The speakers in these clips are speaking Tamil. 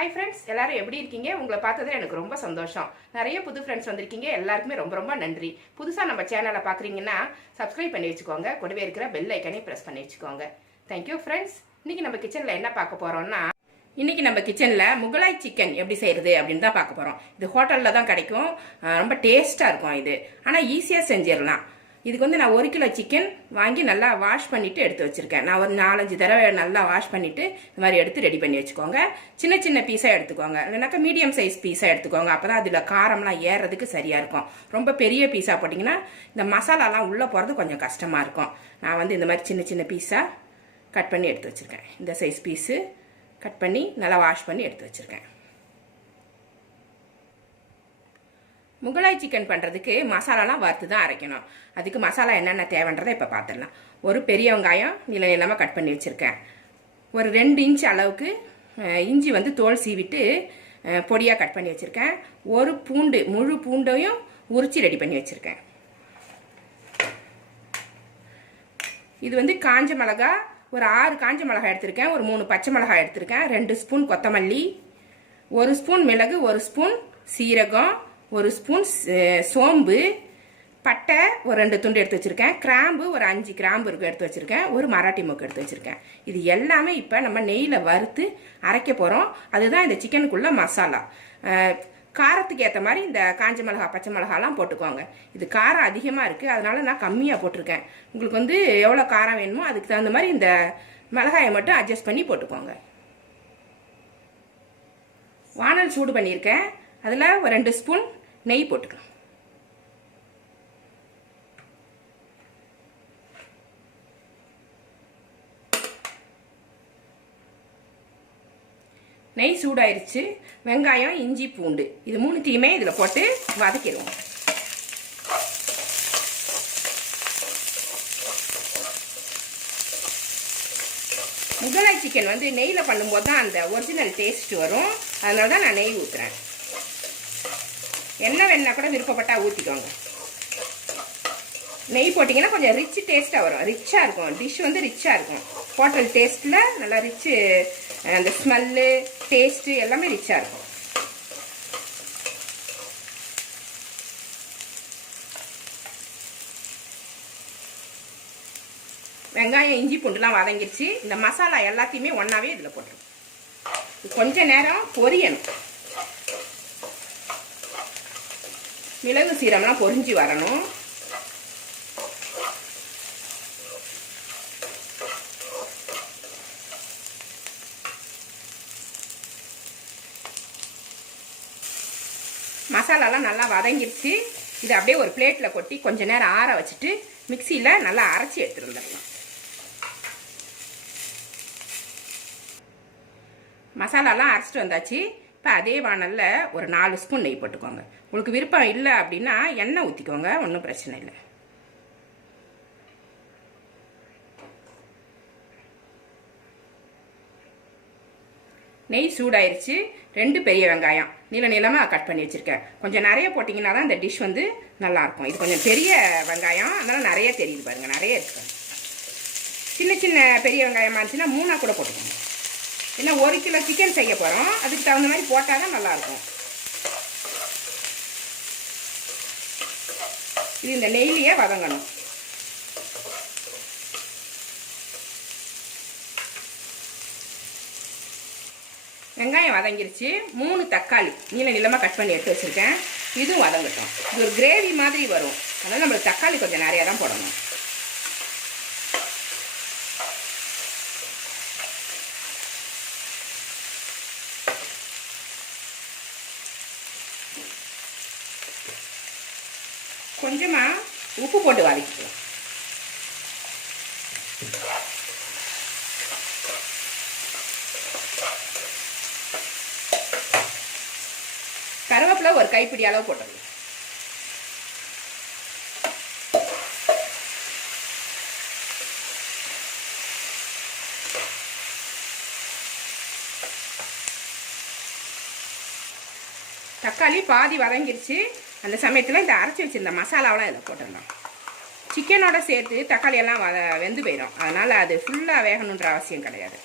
ஹாய் ஃப்ரெண்ட்ஸ், எல்லாரும் எப்படி இருக்கீங்க? உங்களை பார்த்தது எனக்கு ரொம்ப சந்தோஷம். நிறைய புது ஃப்ரெண்ட்ஸ் வந்திருக்கீங்க. எல்லாருக்குமே ரொம்ப ரொம்ப நன்றி. புதுசாக நம்ம சேனலை பார்க்குறீங்கன்னா சப்ஸ்கிரைப் பண்ணி வச்சுக்கோங்க. கூடவே இருக்கிற பெல் ஐக்கனே ப்ரெஸ் பண்ணி வச்சுக்கோங்க. Thank you friends. இன்னைக்கு நம்ம கிச்சனில் என்ன பார்க்க போகிறோம்னா, இன்னைக்கு நம்ம கிச்சனில் முகலாய் சிக்கன் எப்படி செய்கிறது அப்படின்னு தான் பார்க்க போகிறோம். இது ஹோட்டலில் தான் கிடைக்கும். ரொம்ப டேஸ்ட்டாக இருக்கும் இது. ஆனால் ஈஸியாக செஞ்சிடலாம். இதுக்கு வந்து நான் 1 கிலோ சிக்கன் வாங்கி நல்லா வாஷ் பண்ணிவிட்டு எடுத்து வச்சுருக்கேன். நான் ஒரு 4-5 தடவை நல்லா வாஷ் பண்ணிவிட்டு இந்த மாதிரி எடுத்து ரெடி பண்ணி வச்சுக்கோங்க. சின்ன சின்ன பீஸாக எடுத்துக்கோங்க, இல்லைனாக்கா மீடியம் சைஸ் பீஸாக எடுத்துக்கோங்க. அப்போ தான் அதில் காரம்லாம் ஏறுறதுக்கு சரியாக இருக்கும். ரொம்ப பெரிய பீஸாக போட்டிங்கன்னா இந்த மசாலாலாம் உள்ளே போகிறது கொஞ்சம் கஷ்டமாக இருக்கும். நான் வந்து இந்த மாதிரி சின்ன சின்ன பீஸாக கட் பண்ணி எடுத்து வச்சுருக்கேன். இந்த சைஸ் பீஸு கட் பண்ணி நல்லா வாஷ் பண்ணி எடுத்து வச்சுருக்கேன். முகலாய் சிக்கன் பண்ணுறதுக்கு மசாலாலாம் வறுத்து தான் அரைக்கணும். அதுக்கு மசாலா என்னென்ன தேவைன்றதை இப்போ பார்த்துடலாம். ஒரு பெரிய வெங்காயம் நீள நீளமாக கட் பண்ணி வச்சுருக்கேன். ஒரு 2 இன்ச் அளவுக்கு இஞ்சி வந்து தோல் சீவிட்டு பொடியாக கட் பண்ணி வச்சுருக்கேன். ஒரு பூண்டு, முழு பூண்டையும் உரித்து ரெடி பண்ணி வச்சுருக்கேன். இது வந்து காஞ்ச மிளகா, ஒரு 6 காஞ்ச மிளகாய் எடுத்திருக்கேன். ஒரு 3 பச்சை மிளகாய் எடுத்திருக்கேன். 2 ஸ்பூன் கொத்தமல்லி, 1 ஸ்பூன் மிளகு, 1 ஸ்பூன் சீரகம், 1 ஸ்பூன் சோம்பு, பட்டை ஒரு 2 துண்டு எடுத்து வச்சுருக்கேன். கிராம்பு ஒரு 5 கிராம்பு இருக்கும் எடுத்து வச்சுருக்கேன். ஒரு மராட்டி மொக்கு எடுத்து வச்சுருக்கேன். இது எல்லாமே இப்போ நம்ம நெய்யில் வறுத்து அரைக்க போகிறோம். அதுதான் இந்த சிக்கனுக்குள்ள மசாலா. காரத்துக்கு ஏற்ற மாதிரி இந்த காஞ்ச மிளகா, பச்சை மிளகாலாம் போட்டுக்கோங்க. இது காரம் அதிகமாக இருக்குது, அதனால நான் கம்மியாக போட்டிருக்கேன். உங்களுக்கு வந்து எவ்வளோ காரம் வேணுமோ அதுக்கு தகுந்த மாதிரி இந்த மிளகாயை மட்டும் அட்ஜஸ்ட் பண்ணி போட்டுக்கோங்க. வானல் சூடு பண்ணியிருக்கேன். அதில் ஒரு 2 ஸ்பூன் நெய் போட்டுக்கலாம். நெய் சூடாயிருச்சு. வெங்காயம், இஞ்சி, பூண்டு இது 3த்தையுமே இதில் போட்டு வதக்கிடுவோம். முகலாய் சிக்கன் வந்து நெய்யில் பண்ணும்போது தான் அந்த ஒரிஜினல் டேஸ்ட் வரும். அதனால தான் நான் நெய் ஊற்றுறேன். எண்ணெய் வேணா கூட விருப்பப்பட்டா ஊற்றிக்கோங்க. நெய் போட்டிங்கன்னா கொஞ்சம் ரிச் டேஸ்ட்டாக வரும். ரிச்சாக இருக்கும். டிஷ் வந்து ரிச்சாக இருக்கும். ஹோட்டல் டேஸ்ட்டில் நல்லா ரிச்சு, அந்த ஸ்மெல்லு, டேஸ்ட்டு எல்லாமே ரிச்சாக இருக்கும். வெங்காயம், இஞ்சி, பூண்டுலாம் வதங்கிடுச்சு. இந்த மசாலா எல்லாத்தையுமே ஒன்றாவே இதில் போட்டுருவோம். கொஞ்ச நேரம் பொரியணும். மிளகு சீரகம்லாம் பொரிஞ்சு வரணும். மசாலாலாம் நல்லா வதங்கிடுச்சு. இது அப்படியே ஒரு பிளேட்டில் கொட்டி கொஞ்ச நேரம் ஆற வச்சுட்டு மிக்சியில் நல்லா அரைச்சி எடுத்துட்டு வந்துடலாம். மசாலாலாம் அரைச்சிட்டு வந்தாச்சு. இப்போ அதே வானலில் ஒரு 4 ஸ்பூன் நெய் போட்டுக்கோங்க. உங்களுக்கு விருப்பம் இல்லை அப்படின்னா எண்ணெய் ஊற்றிக்கோங்க, ஒன்றும் பிரச்சனை இல்லை. நெய் சூடாயிருச்சு. 2 பெரிய வெங்காயம் நீள நீளமாக கட் பண்ணி வச்சுருக்கேன். கொஞ்சம் நிறைய போட்டிங்கன்னா தான் இந்த டிஷ் வந்து நல்லாயிருக்கும். இது கொஞ்சம் பெரிய வெங்காயம், அதனால் நிறைய தெரியுது பாருங்கள், நிறைய இருக்கு. சின்ன சின்ன பெரிய வெங்காயமாக இருந்துச்சுன்னா 3ஆ கூட போட்டுக்கோங்க. ஏன்னா 1 கிலோ சிக்கன் செய்ய போகிறோம். அதுக்கு தகுந்த மாதிரி போட்டால் தான் நல்லாயிருக்கும். இது இந்த நெய்லியே வதங்கணும். வெங்காயம் வதங்கிருச்சு. 3 தக்காளி நீள நீளமாக கட் பண்ணி எடுத்து வச்சுருக்கேன். இதுவும் வதங்கட்டும். இது ஒரு கிரேவி மாதிரி வரும். அதனால் நம்மளுக்கு தக்காளி கொஞ்சம் நிறையா தான் போடணும். கொஞ்சமாக உப்பு போட்டு வதக்கிக்கலாம். கருவேப்பிலை ஒரு கைப்பிடி அளவு போட்டுடலாம். தக்காளி பாதி வதங்கிருச்சு. அந்த சமயத்தில் இந்த அரைச்சி வச்சிருந்த மசாலாவெல்லாம் இதில் போட்டுடலாம். சிக்கனோட சேர்த்து தக்காளி எல்லாம் வெந்து போயிடும். அதனால் அது ஃபுல்லாக வேகணுன்ற அவசியம் கிடையாது.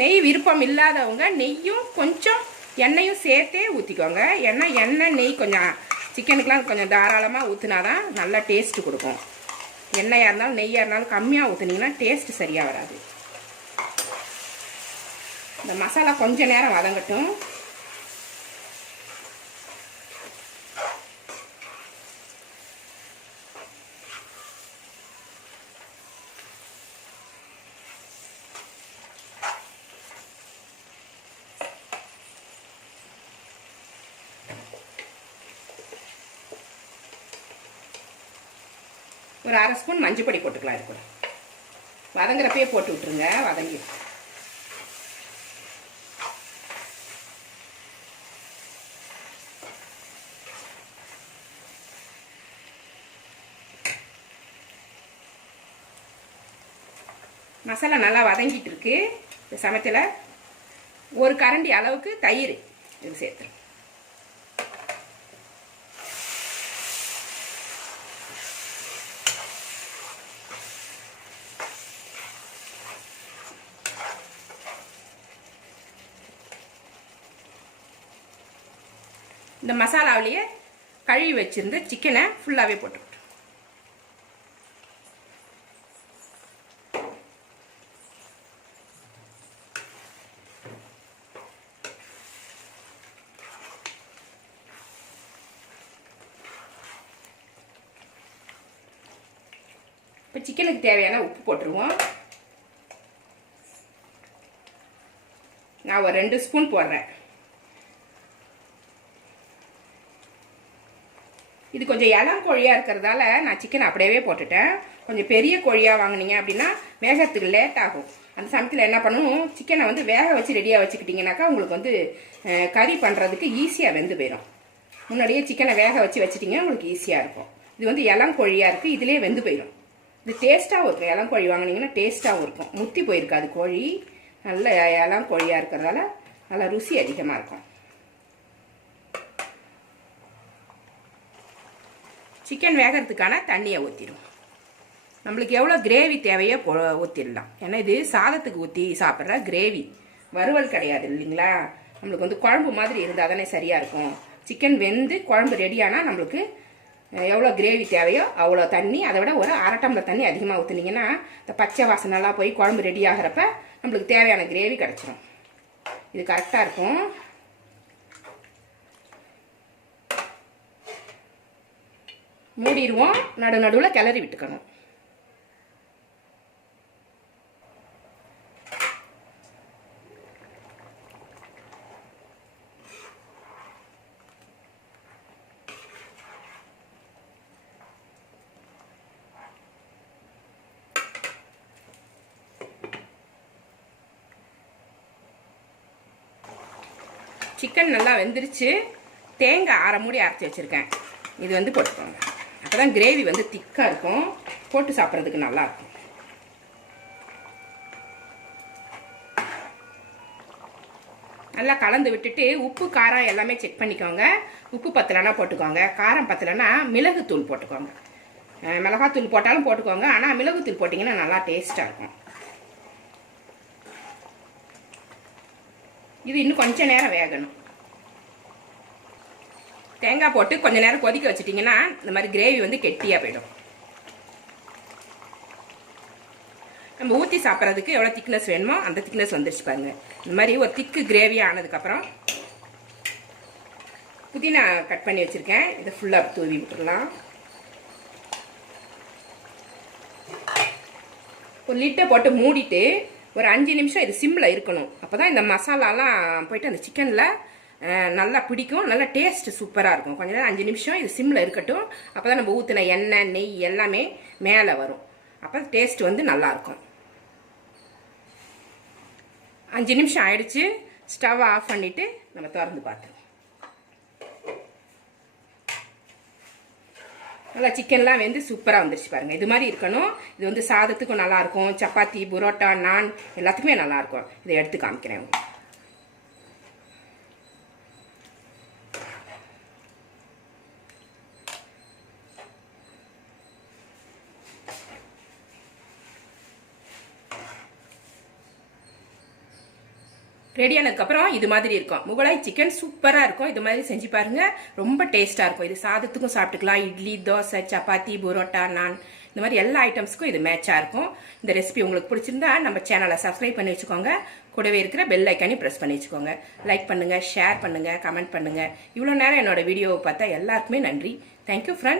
நெய் விருப்பம் இல்லாதவங்க நெய்யும் கொஞ்சம் எண்ணெயும் சேர்த்தே ஊற்றிக்கோங்க. ஏன்னா எண்ணெய் நெய் கொஞ்சம் சிக்கனுக்கெலாம் கொஞ்சம் தாராளமாக ஊற்றினா தான் நல்லா டேஸ்ட்டு கொடுக்கும். எண்ணெயாக இருந்தாலும் நெய்யாக இருந்தாலும் கம்மியாக ஊற்றுனீங்கன்னா டேஸ்ட்டு சரியாக வராது. இந்த மசாலா கொஞ்சம் நேரம் வதங்கட்டும். ஒரு அரை ஸ்பூன் மஞ்சள் பொடி போட்டுக்கலாம். இது கூட வதங்குறப்பே போட்டு விட்டுருங்க. வதங்கி மசாலா நல்லா வதங்கிட்டு இருக்கு. இந்த சமயத்தில் ஒரு கரண்டி அளவுக்கு தயிர் இது சேர்த்துரும். இந்த மசாலாவிலேயே கழுவி வச்சிருந்து சிக்கனை ஃபுல்லாகவே போட்டு இப்போ சிக்கனுக்கு தேவையான உப்பு போட்டுருவோம். நான் ஒரு 2 ஸ்பூன் போடுறேன். இது கொஞ்சம் இளம் கோழியாக இருக்கிறதால நான் சிக்கன் அப்படியே போட்டுட்டேன். கொஞ்சம் பெரிய கோழியாக வாங்கினீங்க அப்படின்னா வேகத்துக்கு லேட் ஆகும். அந்த சமயத்தில் என்ன பண்ணணும், சிக்கனை வந்து வேக வச்சு ரெடியாக வச்சுக்கிட்டிங்கனாக்கா உங்களுக்கு வந்து கறி பண்ணுறதுக்கு ஈஸியாக வெந்து போயிடும். முன்னாடியே சிக்கனை வேக வச்சு வச்சுட்டிங்கன்னா உங்களுக்கு ஈஸியாக இருக்கும். இது வந்து இளம் கோழியாக இருக்குது, இதிலே வெந்து போயிடும். இது டேஸ்ட்டாகவும் இருக்கும். இளம் கோழி வாங்கினீங்கன்னா டேஸ்ட்டாகவும் இருக்கும். முத்தி போயிருக்காது கோழி. நல்ல இளம் கோழியாக இருக்கிறதால நல்லா ருசி அதிகமாக இருக்கும். சிக்கன் வேகிறதுக்கான தண்ணியை ஊற்றிடும். நம்மளுக்கு எவ்வளோ கிரேவி தேவையோ ஊற்றிடலாம். ஏன்னா இது சாதத்துக்கு ஊற்றி சாப்பிட்ற கிரேவி, வறுவல் கிடையாது இல்லைங்களா. நம்மளுக்கு வந்து குழம்பு மாதிரி இருந்தால் தானே சரியாக இருக்கும். சிக்கன் வெந்து குழம்பு ரெடியானால் நம்மளுக்கு எவ்வளோ கிரேவி தேவையோ அவ்வளோ தண்ணி, அதை விட ஒரு 1/2 டம்ளர் தண்ணி அதிகமாக ஊற்றுனீங்கன்னா இந்த பச்சை வாசனைலாம் போய் குழம்பு ரெடி ஆகிறப்ப நம்மளுக்கு தேவையான கிரேவி கிடச்சிரும். இது கரெக்டாக இருக்கும். மூடிடுவோம். நடுவில் கிளறி விட்டுக்கணும். சிக்கன் நல்லா வெந்துருச்சு. தேங்காய் 1/2 மூடி அரைச்சி வச்சுருக்கேன். இது வந்து போட்டுக்கோங்க. அப்போ தான் கிரேவி வந்து திக்காக இருக்கும், போட்டு சாப்பிட்றதுக்கு நல்லாயிருக்கும். நல்லா கலந்து விட்டுட்டு உப்பு காரம் எல்லாமே செக் பண்ணிக்கோங்க. உப்பு பத்தலைன்னா போட்டுக்கோங்க. காரம் பத்தலைன்னா மிளகுத்தூள் போட்டுக்கோங்க. மிளகாத்தூள் போட்டாலும் போட்டுக்கோங்க. ஆனால் மிளகுத்தூள் போட்டிங்கன்னா நல்லா டேஸ்ட்டாக இருக்கும். இது இன்னும் கொஞ்சம் நேரம் வேகணும். தேங்காய் போட்டு கொஞ்சம் நேரம் கொதிக்க வச்சிட்டிங்கன்னா இந்த மாதிரி கிரேவி வந்து கெட்டியாக போயிடும். நம்ம ஊற்றி சாப்பிட்றதுக்கு எவ்வளோ திக்னஸ் வேணுமோ அந்த திக்னஸ் வந்துருச்சு பாருங்க. இந்த மாதிரி ஒரு திக்கு கிரேவி ஆனதுக்கப்புறம் புதினா கட் பண்ணி வச்சுருக்கேன். இதை ஃபுல்லாக தூவி விட்டுடலாம். ஒரு லிட்டை போட்டு மூடிட்டு ஒரு 5 நிமிஷம் இது சிம்மில் இருக்கணும். அப்போ தான் இந்த மசாலாலாம் போயிட்டு அந்த சிக்கனில் நல்லா பிடிக்கும். நல்லா டேஸ்ட்டு சூப்பராக இருக்கும். கொஞ்சம் நேரம் 5 நிமிஷம் இது சிம்மில் இருக்கட்டும். அப்போ தான் நம்ம ஊற்றின எண்ணெய் நெய் எல்லாமே மேலே வரும். அப்போ டேஸ்ட் வந்து நல்லாயிருக்கும். 5 நிமிஷம் ஆயிடுச்சு. ஸ்டவ் ஆஃப் பண்ணிவிட்டு நம்ம திறந்து பார்த்துருவோம். நல்லா சிக்கன்லாம் வந்து சூப்பராக வந்துருச்சு பாருங்கள். இது மாதிரி இருக்கணும். இது வந்து சாதத்துக்கும் நல்லாயிருக்கும். சப்பாத்தி, புரோட்டா, நான் எல்லாத்துக்குமே நல்லாயிருக்கும். இதை எடுத்து காமிக்கிறேன். ரெடி ஆனதுக்கப்புறம் இது மாதிரி இருக்கும். முகலாய் சிக்கன் சூப்பராக இருக்கும். இது மாதிரி செஞ்சு பாருங்க, ரொம்ப டேஸ்ட்டாக இருக்கும். இது சாதத்துக்கும் சாப்பிட்டுக்கலாம், இட்லி, தோசை, சப்பாத்தி, புரோட்டா, நான், இந்த மாதிரி எல்லா ஐட்டம்ஸ்க்கும் இது மேட்சாக இருக்கும். இந்த ரெசிபி உங்களுக்கு பிடிச்சிருந்தா நம்ம சேனலை சப்ஸ்கிரைப் பண்ணி வச்சுக்கோங்க. கூடவே இருக்கிற பெல் ஐக்கானையும் ப்ரெஸ் பண்ணி வச்சுக்கோங்க. லைக் பண்ணுங்க, ஷேர் பண்ணுங்க, கமெண்ட் பண்ணுங்க. இவ்வளோ நேரம் என்னோட வீடியோவை பார்த்தா எல்லாருக்குமே நன்றி. Thank you friends.